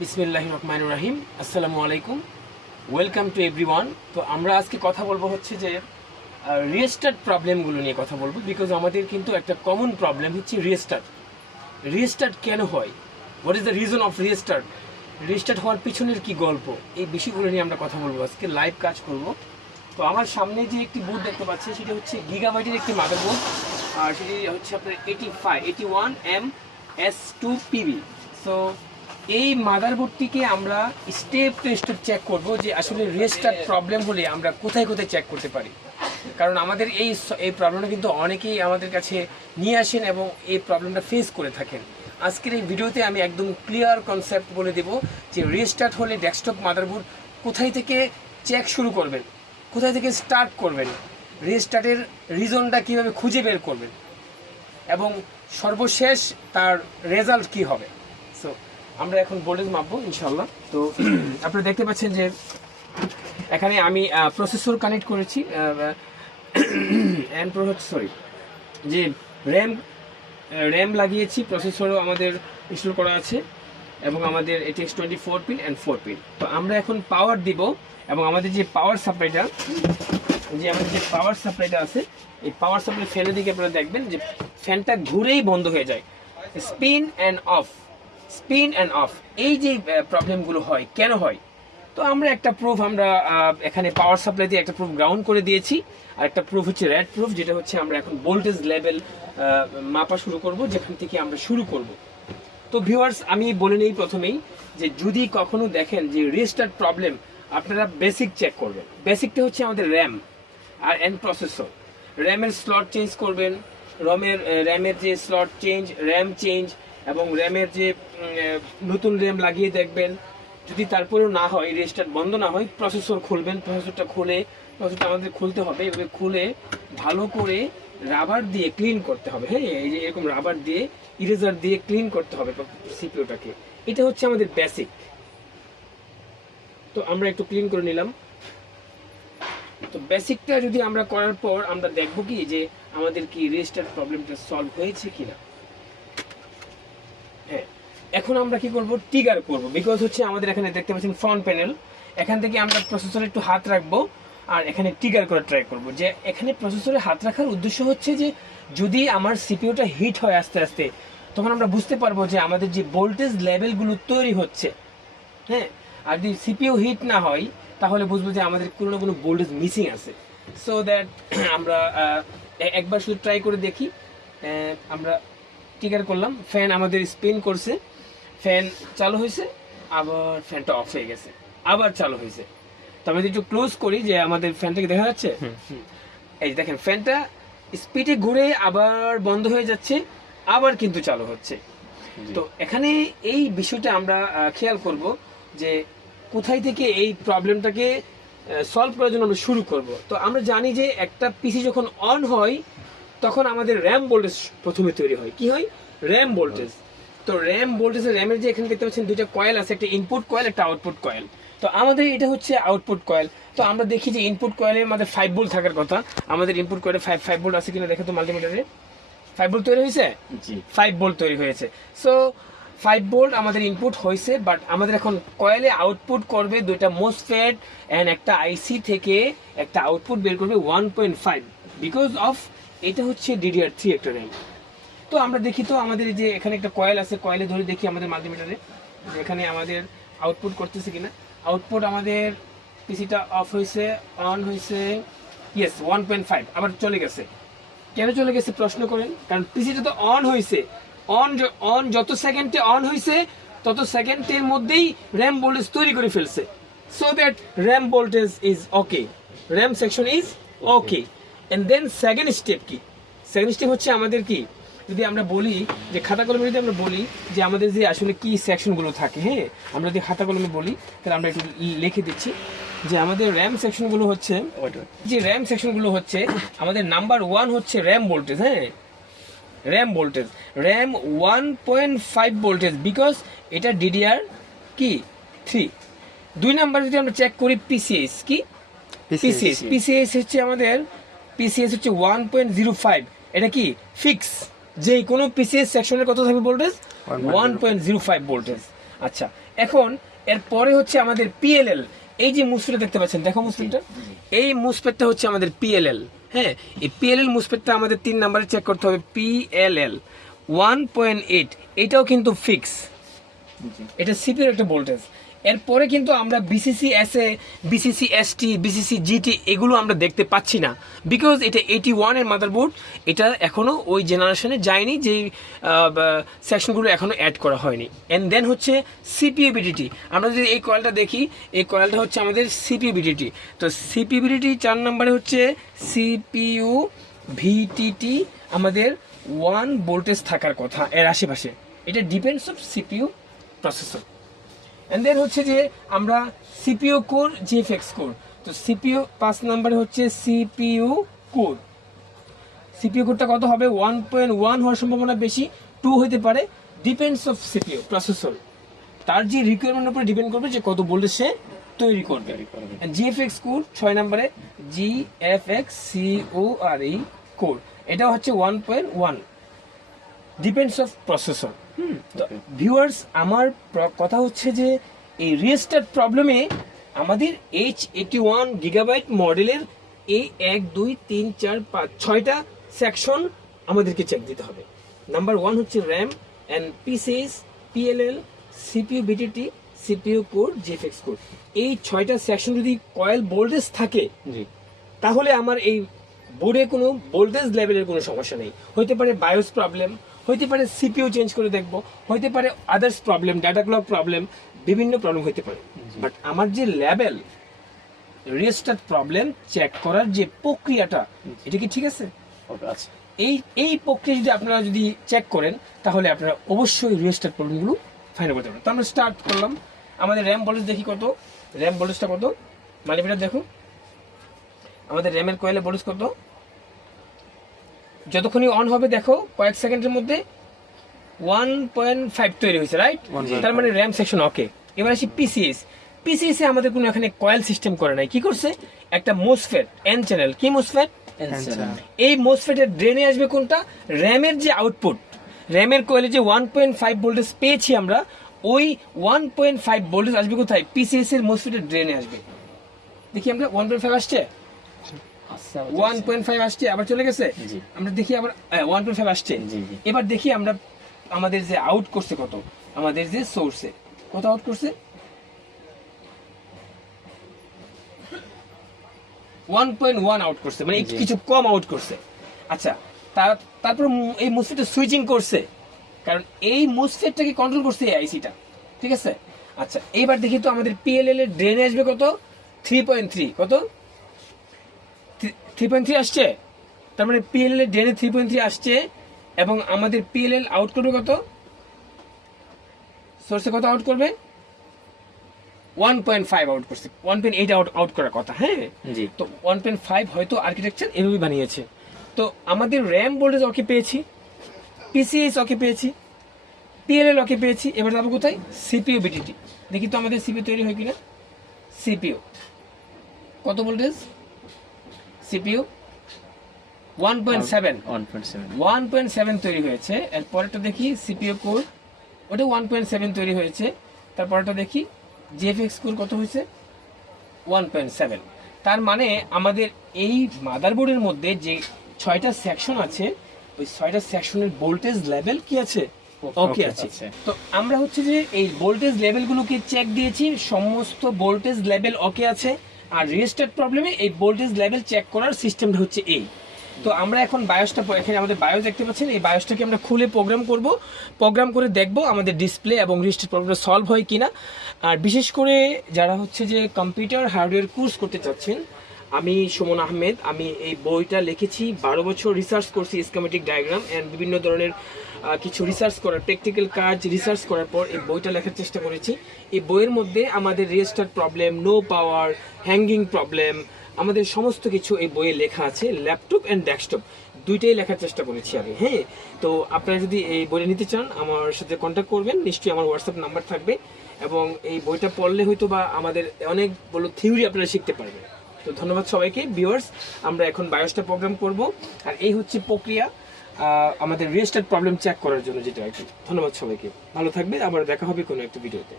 বিসমিল্লাহ রহমান রাহিম। আসসালামু আলাইকুম। ওয়েলকাম টু এভরিওয়ান তো আমরা আজকে কথা বলব হচ্ছে যে রিস্টার্ট প্রবলেমগুলো নিয়ে কথা বলব বিকজ আমাদের কিন্তু একটা কমন প্রবলেম হচ্ছে রিস্টার্ট রিস্টার্ট কেন হয়? What is the reason of restart restart হওয়ার পিছনের কি গল্প? এই বিষয়গুলো নিয়ে আমরা কথা বলব। আজকে লাইভ কাজ করব। তো আমার সামনে যে একটি বোর্ড দেখতে পাচ্ছি, সেটা হচ্ছে গিগাবাইটের একটি মাদার বোর্ড আর সেটি হচ্ছে আপনার eighty five eighty one M S two PB so এই মাদারবোর্ডটিকে আমরা স্টেপ টু স্টেপ চেক করব যে আসলে রেস্টার্ট প্রবলেম হলে আমরা কোথায় কোথায় চেক করতে পারি। কারণ আমাদের এই এই প্রবলেমটা কিন্তু অনেকেই আমাদের কাছে নিয়ে আসেন এবং এই প্রবলেমটা ফেস করে থাকেন। আজকের এই ভিডিওতে আমি একদম ক্লিয়ার কনসেপ্ট বলে দেব যে রেস্টার্ট হলে ডেস্কটপ মাদারবোর্ড কোথায় থেকে চেক শুরু করবেন, কোথায় থেকে স্টার্ট করবেন রেস্টার্টের রিজনটা কীভাবে খুঁজে বের করবেন এবং সর্বশেষ তার রেজাল্ট কি হবে। আমরা এখন ভোল্টেজ মাপবো ইনশাল্লাহ তো, আপনারা দেখতে পাচ্ছেন যে এখানে আমি প্রসেসর কানেক্ট করেছি অ্যান্ড সরি যে র্যাম র্যাম লাগিয়েছি প্রসেসরও আমাদের ইনস্টল করা আছে, এবং আমাদের এটি X twenty four pin and four pin তো আমরা এখন পাওয়ার দিব, এবং আমাদের যে পাওয়ার সাপ্লাইটা যে আমাদের যে পাওয়ার সাপ্লাইটা আছে, এই পাওয়ার সাপ্লাই ফ্যানের দিকে আপনারা দেখবেন যে ফ্যানটা ঘুরেই বন্ধ হয়ে যায়। Spin and off spin and off, এই যে প্রবলেমগুলো হয়, কেন হয়? তো আমরা একটা প্রুফ আমরা এখানে পাওয়ার সাপ্লাই দিয়ে একটা প্রুফ গ্রাউন্ড করে দিয়েছি। আর একটা প্রুফ হচ্ছে র্যাড প্রুফ যেটা হচ্ছে আমরা এখন ভোল্টেজ লেভেল মাপা শুরু করব, যেখান থেকে আমরা শুরু করব। তো ভিউয়ার্স আমি বলে নেই প্রথমেই যে যদি কখনো দেখেন যে রেজিস্টার্ড প্রবলেম আপনারা বেসিক চেক করবেন। বেসিকটা হচ্ছে আমাদের র্যাম আর এন্ড প্রসেসর র্যামের স্লট চেঞ্জ করবেন রমের র্যামের যে স্লট চেঞ্জ র্যাম চেঞ্জ এবং র্যামের যে নতুন র্যাম লাগিয়ে দেখবেন। যদি তারপরেও না হয় রেজিস্টার বন্ধ না হয় প্রসেসর খুলবেন প্রসেসরটা খুলে প্রসেসরটা আমাদের খুলতে হবে। এভাবে খুলে ভালো করে রাবার দিয়ে ক্লিন করতে হবে। হ্যাঁ এই যে এরকম রাবার দিয়ে ইরেজার দিয়ে ক্লিন করতে হবে সিপিওটাকে এটা হচ্ছে আমাদের বেসিক তো আমরা একটু ক্লিন করে নিলাম। তো বেসিকটা যদি আমরা করার পর আমরা দেখব কি, যে আমাদের কি রেজিস্টার প্রবলেমটা সলভ হয়েছে কিনা। এখন আমরা কি করব? টিগার করব। বিকজ হচ্ছে আমাদের এখানে দেখতে পাচ্ছেন ফ্রন্ট প্যানেল এখান থেকে আমরা প্রসেসরে একটু হাত রাখব আর এখানে টিগার করে ট্রাই করব। যে এখানে প্রসেসরে হাত রাখার উদ্দেশ্য হচ্ছে যে, যদি আমার সিপিইউটা হিট হয় আস্তে আস্তে, তখন আমরা বুঝতে পারব যে আমাদের যে ভোল্টেজ লেভেলগুলো তৈরি হচ্ছে। হ্যাঁ? আর যদি সিপিইউ হিট না হয়, তাহলে বুঝব যে আমাদের কোনো না কোনো ভোল্টেজ মিসিং আছে। সো দ্যাট আমরা একবার শুধু ট্রাই করে দেখি। আমরা টিকার করলাম। ফ্যান আমাদের স্পিন করছে। ফ্যান চালু হয়েছে আবার ফ্যানটা অফ হয়ে গেছে আবার চালু হয়েছে। তো আমি একটু ক্লোজ করি যে আমাদের ফ্যানটাকে দেখা যাচ্ছে? এই যে দেখেন ফ্যানটা স্পিডে ঘুরে আবার বন্ধ হয়ে যাচ্ছে আবার কিন্তু চালু হচ্ছে। তো এখানে এই বিষয়টা আমরা খেয়াল করব যে কোথায় থেকে এই প্রবলেমটাকে সলভ করার জন্য আমরা শুরু করব। তো আমরা জানি যে একটা পিসি যখন অন হয় তখন আমাদের র্যাম ভোল্টেজ প্রথমে তৈরি হয়। কি হয়? RAM voltage. তো র্যাম ভোল্টেজ র্যামের যে এখানে দেখতে পাচ্ছেন দুইটা কয়েল আছে একটা ইনপুট কয়েল একটা আউটপুট কয়েল। তো আমাদের এটা হচ্ছে আউটপুট কয়েল। তো আমরা দেখি যে ইনপুট কয়েলের আমাদের ফাইভ ভোল্ট থাকার কথা। আমাদের ইনপুট কয়েলে ফাইভ ফাইভ ভোল্ট আছে কিনা দেখো তো মাল্টিমিটারে ফাইভ ভোল্ট তৈরি হয়েছে? জি। ফাইভ ভোল্ট তৈরি হয়েছে। সো ফাইভ ভোল্ট আমাদের ইনপুট হয়েছে বাট আমাদের এখন কয়েলে আউটপুট করবে দুইটা মোসফেট অ্যান্ড একটা আইসি থেকে একটা আউটপুট বের করবে one point five because of এটা হচ্ছে ডিডিআর থ্রি একটা র্যাম তো আমরা দেখি তো আমাদের যে এখানে একটা কয়েল আছে কয়েলে ধরে দেখি আমাদের মাল্টিমিটারে এখানে আমাদের আউটপুট করতেছে কিনা। আউটপুট আমাদের পিসিটা অফ হয়েছে অন হয়েছে ইয়েস ওয়ান পয়েন্ট ফাইভ আবার চলে গেছে। কেন চলে গেছে প্রশ্ন করেন? কারণ পিসিটা তো অন হয়েছে। অন অন যত সেকেন্ডে অন হয়েছে, তত সেকেন্ডের মধ্যেই র্যাম ভোল্টেজ তৈরি করে ফেলছে। So that RAM voltage is okay RAM section is okay and then second step কি? সেকেন্ড স্টেপ হচ্ছে আমাদের কি? যদি আমরা বলি যে খাতা কলমে যদি আমরা বলি যে আমাদের যে আসলে কি সেকশনগুলো থাকে হ্যাঁ? আমরা যদি খাতা কলমে বলি তাহলে আমরা একটু লিখে দিচ্ছি যে আমাদের র্যাম সেকশনগুলো হচ্ছে যে র্যাম সেকশনগুলো হচ্ছে আমাদের নাম্বার ওয়ান হচ্ছে র্যাম ভোল্টেজ হ্যাঁ? RAM voltage RAM one point five voltage because এটা ডিডিআর কি? থ্রি দুই নাম্বার যদি আমরা চেক করি পিসিএস কি? পিসিএস পিসিএস হচ্ছে আমাদের পিসিএস হচ্ছে ওয়ান পয়েন্ট জিরো ফাইভ এটা কি? ফিক্স যে কোনো পিসিএস সেকশনের কত থাকবে voltage one point zero five voltage আচ্ছা এখন এর পরে হচ্ছে আমাদের পিএলএল এই যে মুসফেটটা দেখতে পাচ্ছেন, দেখো মুসফেটটা এই মুসফেটটা হচ্ছে আমাদের পিএলএল হ্যাঁ এই পিএলএল মুসফেটটা আমাদের তিন নাম্বারে চেক করতে হবে পিএলএল ওয়ান পয়েন্ট এইট এটাও কিন্তু ফিক্স এটা সিপির একটা ভোল্টেজ এরপরে কিন্তু আমরা VCC S A VCC S T VCC GT এগুলো আমরা দেখতে পাচ্ছি না। বিকজ এটা এইটি ওয়ানের মাদারবোর্ড এটা এখনও ওই জেনারেশনে যায়নি যে সেকশনগুলো এখনও অ্যাড করা হয়নি। অ্যান্ড দেন হচ্ছে সিপিইউ বিডিটি আমরা যদি এই কয়েলটা দেখি, এই কয়েলটা হচ্ছে আমাদের সিপিইউ বিডিটি তো সিপিইউ বিডিটি চার নম্বরে হচ্ছে সিপিইউ ভিটিটি আমাদের ওয়ান ভোল্টেজ থাকার কথা, এর আশেপাশে। এটা depends of CPU processor and then হচ্ছে যে আমরা সিপিইউ কোর জিএফএক্স কোর। তো সিপিইউ পাঁচ নাম্বারে হচ্ছে সিপিইউ কোর। সিপিইউ কোডটা কত হবে? ওয়ান পয়েন্ট ওয়ান হওয়ার সম্ভাবনা বেশি টু হতে পারে। ডিপেন্ডস অফ সিপিইউ প্রসেসর তার যে রিকোয়ারমেন্টের উপর ডিপেন্ড করবে যে কত ভোল্টেজ সে তৈরি করবে। জিএফএক্স কোড ছয় নম্বরে G F X C O R E code এটা হচ্ছে one point one depends of processor viewers আমার কথা হচ্ছে যে এই রিস্টার্ট প্রবলেমে আমাদের এইচ এইটি ওয়ান গিগাবাইট মডেলের এই এক দুই তিন চার পাঁচ ছয়টা সেকশন আমাদেরকে চেক দিতে হবে। নাম্বার ওয়ান হচ্ছে RAM and PCS PLL CPU BTT CPU code GFX code এই ছয়টা সেকশন যদি কয়েল ভোল্টেজ থাকে তাহলে আমার এই বোর্ডে কোনো ভোল্টেজ লেভেলের কোনো সমস্যা নেই। হইতে পারে বায়োস প্রবলেম হইতে পারে সিপিইউ চেঞ্জ করে দেখব হইতে পারে others problem data clock problem বিভিন্ন প্রবলেম হইতে পারে। বাট আমার যে লেভেল রেজিস্টার্ড প্রবলেম চেক করার যে প্রক্রিয়াটা এটা কি ঠিক আছে? আচ্ছা এই এই প্রক্রিয়া যদি আপনারা যদি চেক করেন তাহলে আপনারা অবশ্যই রেজিস্টার প্রবলেমগুলো ফাইন্ড করতে পারবেন। তো আমরা স্টার্ট করলাম। আমাদের র্যাম ভোল্টেজ দেখি কত? র্যাম ভোল্টেজটা কত? মাল্টিমিটার দেখো আমাদের র্যামের কয়েলে ভোল্টেজ কত? যতক্ষণই অন হবে দেখো কয়েক সেকেন্ডের মধ্যে ওয়ান পয়েন্ট ফাইভ তৈরি হয়েছে রাইট তার মানে র্যাম সেকশন ওকে এবার আসি পিসিএস পিসিএস এ আমাদের কোনো এখানে কয়েল সিস্টেম করে নাই। কি করছে? একটা মোসফেট এন চ্যানেল কি মোসফেট এই মোসফেটের ড্রেনে আসবে কোনটা? র্যামের যে আউটপুট র্যামের কোয়েলে যে ওয়ান পয়েন্ট ফাইভ ভোল্টেজ পেয়েছি আমরা ওই ওয়ান পয়েন্ট ফাইভ ভোল্টেজ আসবে কোথায়? পিসিএস এর মোসফেটের ড্রেনে আসবে। দেখি আমরা ওয়ান পয়েন্ট ফাইভ আসছে? ওয়ান পয়েন্ট ফাইভ আসছে আবার চলে গেছে? আমরা দেখি আবার ওয়ান পয়েন্ট ফাইভ আসছে। এবার দেখি আমরা আমাদের যে আউট করছে কত? আমাদের যে সোর্সে কত আউট করছে? ওয়ান পয়েন্ট ওয়ান আউট করছে মানে কিছু কম আউট করছে। আচ্ছা তার- তারপর এই মুসফেটটা সুইচিং করছে। কারণ এই মুসফেটটাকে কন্ট্রোল করছে এই আইসিটা ঠিক আছে? আচ্ছা এইবার দেখি তো আমাদের পিএলএল এর ড্রেনে আসবে কত? থ্রি পয়েন্ট থ্রি কত? থ্রি পয়েন্ট থ্রি আসছে? তার মানে পিএলএল এর ড্রেনে থ্রি পয়েন্ট থ্রি আসছে এবং আমাদের পিএলএল আউট করবে কত? সোর্সে কত আউট করবে? ওয়ান পয়েন্ট ফাইভ আউট করছে। One point eight out out করার কথা হ্যাঁ? জি। তো ওয়ান পয়েন্ট ফাইভ হয়তো আর্কিটেকচার এভাবে বানিয়েছে। তো আমাদের র্যাম ভোল্টেজ ওকে পেয়েছি পিসিএস ওকে পেয়েছি পিএলএল ওকে পেয়েছি এবার যাব কোথায়? সিপিইউ বিটিটি দেখি তো আমাদের সিপিইউ তৈরি হয় কিনা? সিপিইউ কত voltage CPU? One point seven one point seven তৈরি হয়েছে। এর পরেরটা দেখি সিপিইউ কোর ওটা ওয়ান পয়েন্ট সেভেন তৈরি হয়েছে। তারপরটা দেখি জিএফএক্স কোর কত হয়েছে? ওয়ান পয়েন্ট সেভেন তার মানে আমাদের এই মাদারবোর্ডের মধ্যে যে ছয়টা সেকশন আছে ওই ছয়টা সেকশনের ভোল্টেজ লেভেল কি আছে? ওকে আছে। তো আমরা হচ্ছে যে এই ভোল্টেজ লেভেলগুলোকে চেক দিয়েছি। সমস্ত ভোল্টেজ লেভেল ওকে আছে। আর রেজিস্টার্ড প্রবলেমে এই ভোল্টেজ লেভেল চেক করার সিস্টেমটা হচ্ছে এই। তো আমরা এখন বায়োসটা এখানে আমাদের বায়োস দেখতে পাচ্ছেন, এই বায়োসটাকে আমরা খুলে প্রোগ্রাম করব। প্রোগ্রাম করে দেখব আমাদের ডিসপ্লে এবং রেজিস্টার্ড প্রবলেমটা সলভ হয় কিনা। আর বিশেষ করে যারা হচ্ছে যে কম্পিউটার হার্ডওয়্যার কোর্স করতে চাচ্ছেন আমি সুমন আহমেদ, আমি এই বইটা লিখেছি, বারো বছর রিসার্চ করছি স্কেমেটিক ডায়াগ্রাম অ্যান্ড বিভিন্ন ধরনের কিছু রিসার্চ করার প্র্যাকটিক্যাল কাজ রিসার্চ করার পর এই বইটা লেখার চেষ্টা করেছি। এই বইয়ের মধ্যে আমাদের register problem no power hanging problem আমাদের সমস্ত কিছু এই বইয়ে লেখা আছে ল্যাপটপ অ্যান্ড ডেস্কটপ দুইটাই লেখার চেষ্টা করেছি আমি হ্যাঁ? তো আপনারা যদি এই বইটা নিতে চান, আমার সাথে কন্ট্যাক্ট করবেন, নিশ্চয়ই আমার হোয়াটসঅ্যাপ নাম্বার থাকবে এবং এই বইটা পড়লে হয়তো বা আমাদের অনেক বলো থিওরি আপনারা শিখতে পারবেন। তো ধন্যবাদ সবাইকে। ভিউয়ার্স আমরা এখন বায়োসটা প্রোগ্রাম করব। আর এই হচ্ছে প্রক্রিয়া আমাদের রিয়েস্টার প্রবলেম চেক করার জন্য যেটা আর কি। ধন্যবাদ সবাইকে। ভালো থাকবে আবার দেখা হবে কোনো একটা ভিডিওতে